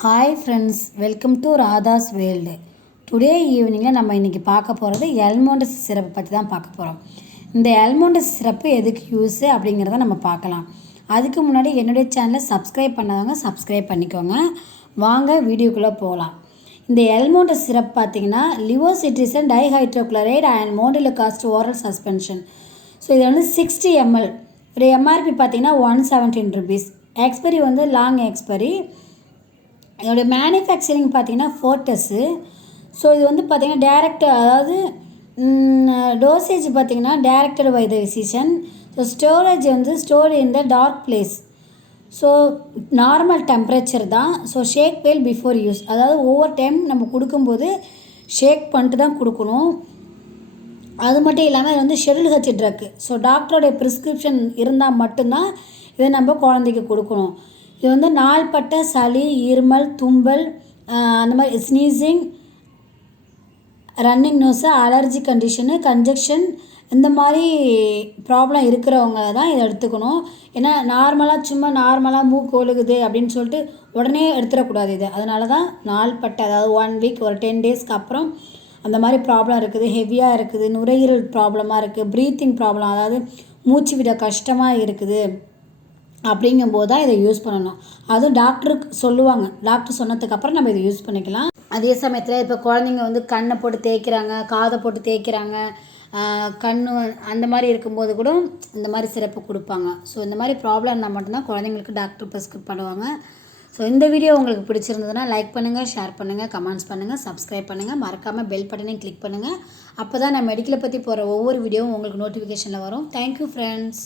Hi friends, welcome to Radha's World. Today evening நம்ம இன்னைக்கு பார்க்க போகிறது எல்மோண்டஸ் சிரப் பற்றி தான் பார்க்க போகிறோம். இந்த எல்மோண்டஸ் சிரப்பு எதுக்கு யூஸ் அப்படிங்கிறத நம்ம பார்க்கலாம். அதுக்கு முன்னாடி என்னுடைய சேனலை சப்ஸ்கிரைப் பண்ணாதவங்க சப்ஸ்கிரைப் பண்ணிக்கோங்க. வாங்க வீடியோக்குள்ளே போகலாம். இந்த எல்மோண்டஸ் சிரப் பார்த்தீங்கன்னா லிவோசிட்ரிசன் dihydrochloride and மோண்டிலோகாஸ்ட் oral suspension. So இது வந்து 60 ml. ஒரு எம்ஆர்பி பார்த்தீங்கன்னா 117 rupees. எக்ஸ்பைரி வந்து லாங் எக்ஸ்பைரி. இதோடைய மேனுஃபேக்சரிங் பார்த்தீங்கன்னா ஃபோர்டஸ்ஸு. ஸோ இது வந்து பார்த்திங்கன்னா டேரக்ட், அதாவது டோசேஜ் பார்த்திங்கன்னா directed by the physician. So storage வந்து store in the dark place. So normal temperature தான். So shake well before use, அதாவது ஒவ்வொரு டைம் நம்ம கொடுக்கும்போது ஷேக் பண்ணிட்டு தான் கொடுக்கணும். அது மட்டும் இல்லாமல் இது வந்து ஷெட்யூல் ஹெச் ட்ரக்கு. ஸோ டாக்டருடைய ப்ரிஸ்கிரிப்ஷன் இருந்தால் மட்டும்தான் இதை நம்ம குழந்தைக்கு கொடுக்கணும். இது வந்து நாள்பட்ட சளி, இருமல், தும்பல், அந்த மாதிரி sneezing, running nose, allergy condition, conjunction, இந்த மாதிரி ப்ராப்ளம் இருக்கிறவங்க தான் இதை எடுத்துக்கணும். ஏன்னா சும்மா நார்மலாக மூக்கு ஒழுகுது அப்படின்னு சொல்லிட்டு உடனே எடுத்துடக்கூடாது இது. அதனால தான் நாள்பட்ட, அதாவது 1 week ஒரு 10 daysக்கு அப்புறம் அந்த மாதிரி ப்ராப்ளம் இருக்குது, ஹெவியாக இருக்குது, நுரையீரல் ப்ராப்ளமாக இருக்குது, ப்ரீத்திங் ப்ராப்ளம், அதாவது மூச்சு விட கஷ்டமாக இருக்குது, அப்படிங்கும்போது தான் இதை யூஸ் பண்ணணும். அதுவும் டாக்டருக்கு சொல்லுவாங்க. டாக்டர் சொன்னதுக்கப்புறம் நம்ம இதை யூஸ் பண்ணிக்கலாம். அதே சமயத்தில் இப்போ குழந்தைங்க வந்து கண்ணை போட்டு தேய்க்கிறாங்க, காதை போட்டு தேய்க்கிறாங்க, கண் அந்த மாதிரி இருக்கும்போது கூட இந்த மாதிரி சிறப்பு கொடுப்பாங்க. ஸோ இந்த மாதிரி ப்ராப்ளம் இருந்தால் மட்டும்தான் குழந்தைங்களுக்கு டாக்டர் ப்ரிஸ்கிரைப் பண்ணுவாங்க. ஸோ இந்த வீடியோ உங்களுக்கு பிடிச்சிருந்ததுன்னா லைக் பண்ணுங்கள், ஷேர் பண்ணுங்கள், கமெண்ட்ஸ் பண்ணுங்கள், சப்ஸ்கிரைப் பண்ணுங்கள், மறக்காமல் பெல் பட்டனையும் கிளிக் பண்ணுங்கள். அப்போ தான் நான் மெடிக்கலை பற்றி போகிற ஒவ்வொரு வீடியோவும் உங்களுக்கு நோட்டிஃபிகேஷனில் வரும். Thank you friends.